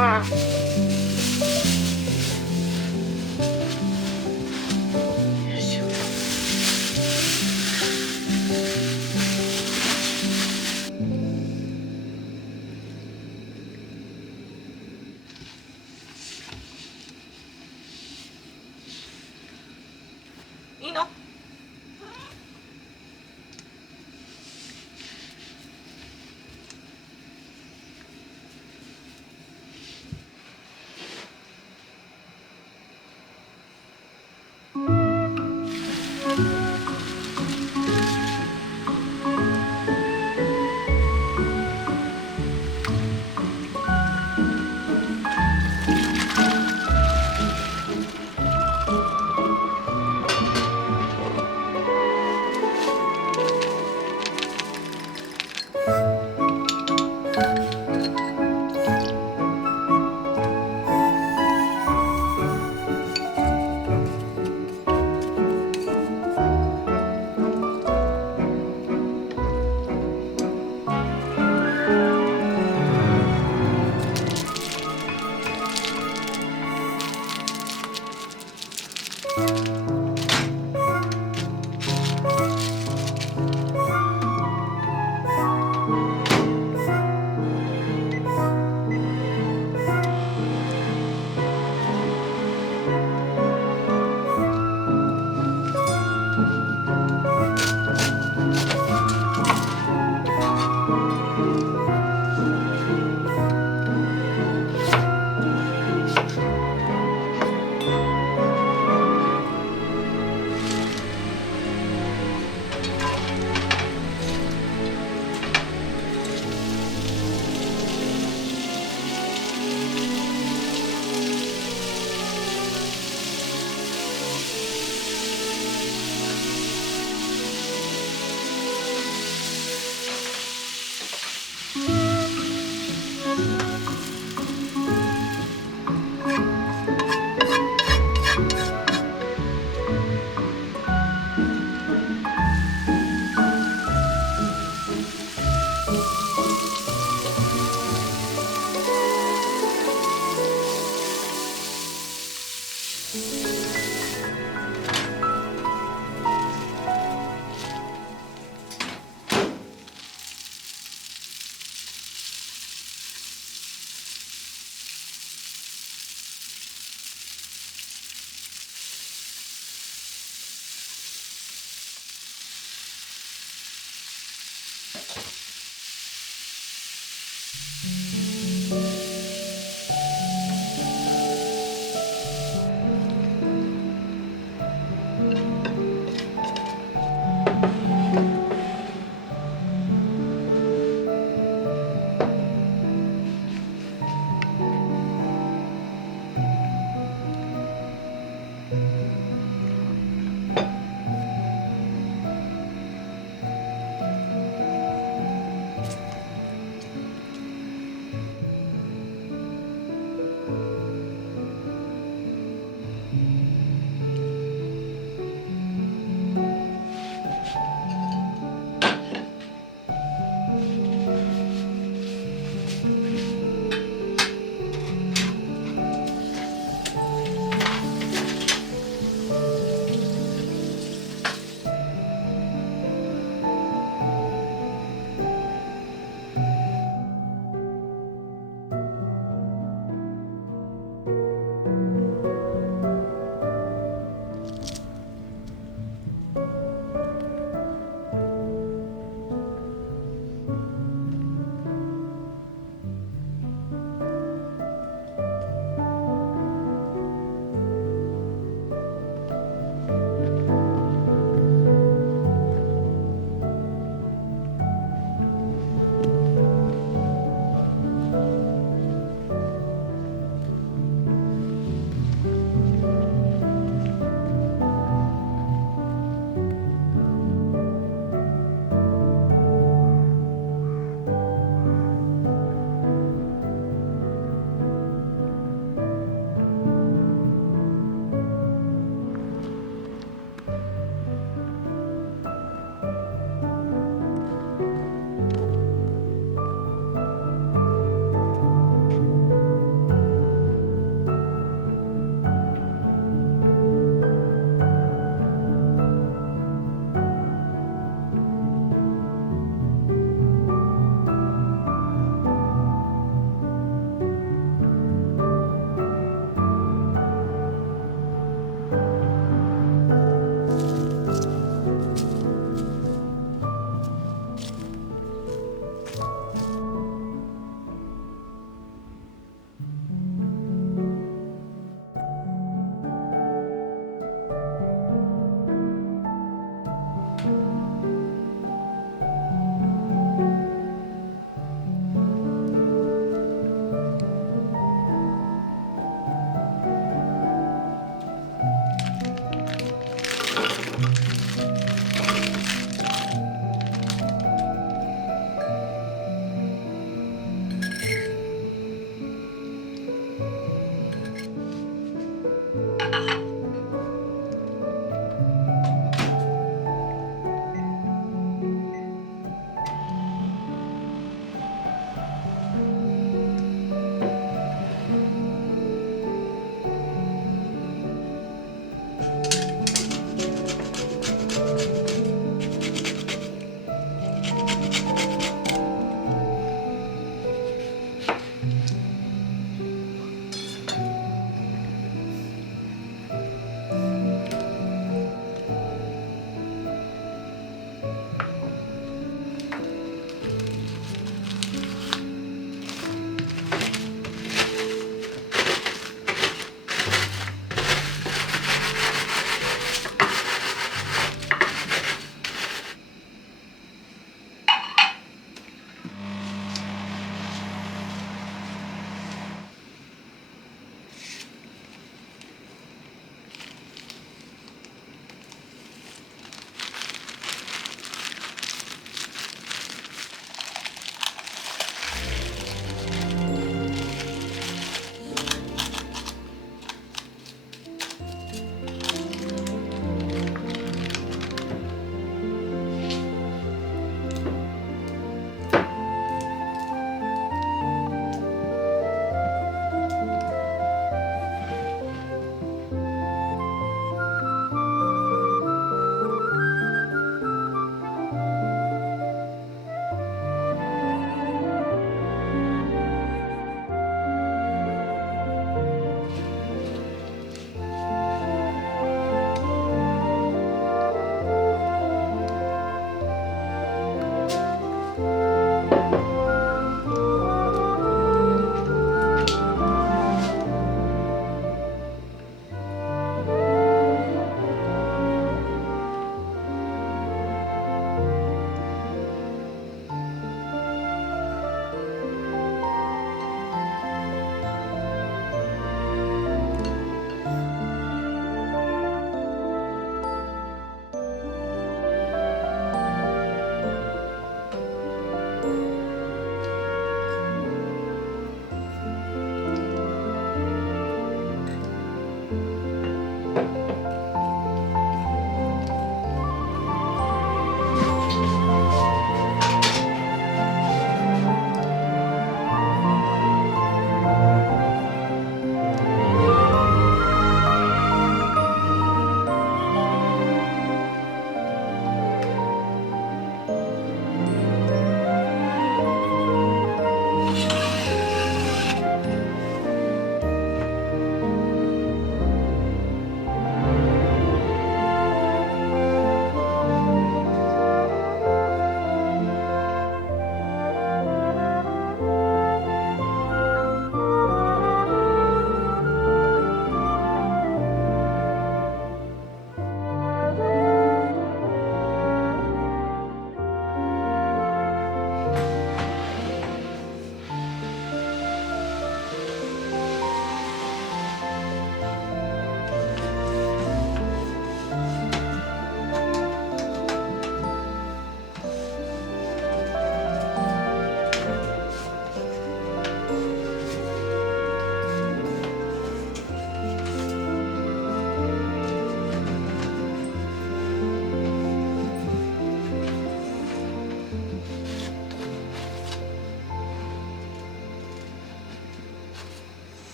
いいの？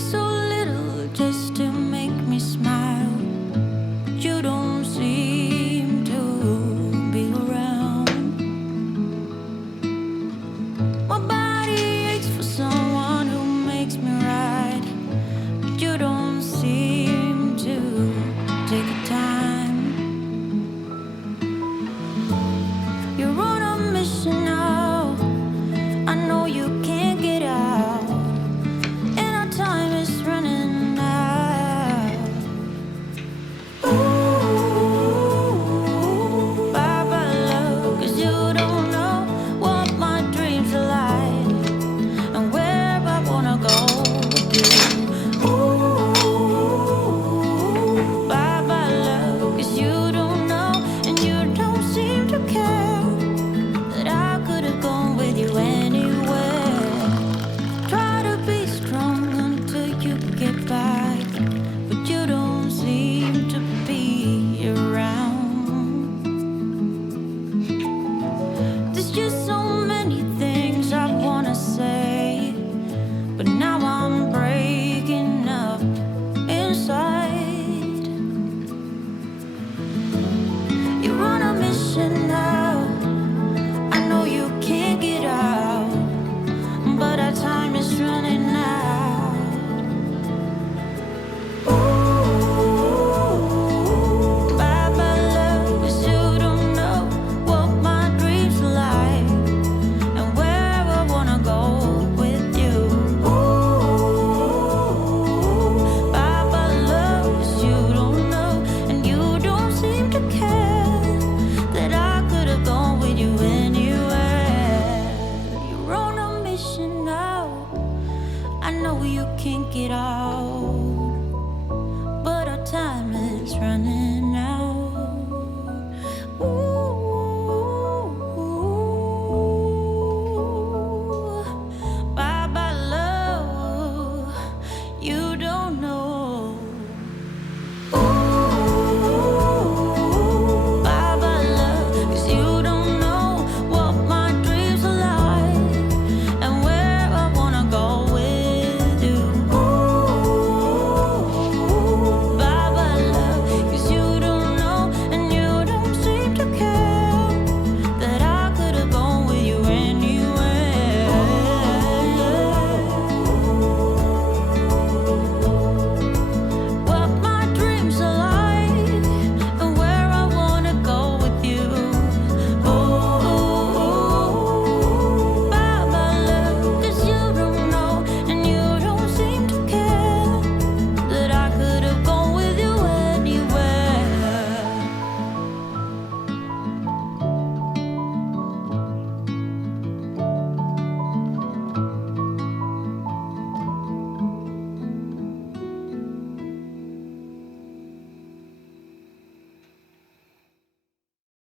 take so little just to make me smile. You don't seem to be around. My body aches for someone who makes me right. You don't seem to take the time. You're on a mission now. I know you can't get out, and our time is running out. Ooh, bye bye love, 'cause you don't know what my dreams are like and where I wanna go with you. Ooh, bye bye love, 'cause you don't know and you don't seem to care that I could have gone with you anywhere. Try to be strong until you get back, but you don't seem to be around. There's just so many things I wanna say, but now I'm breaking up inside. You're on a mission now. I know you can't get out, but our time is running out. Ooh, bye bye love, 'cause you don't know what my dreams are like and where I wanna go with you. Ooh, bye bye love, 'cause you don't know and you don't seem to care that I could have gone with you anywhere. You're on a mission now. I know you can't get out,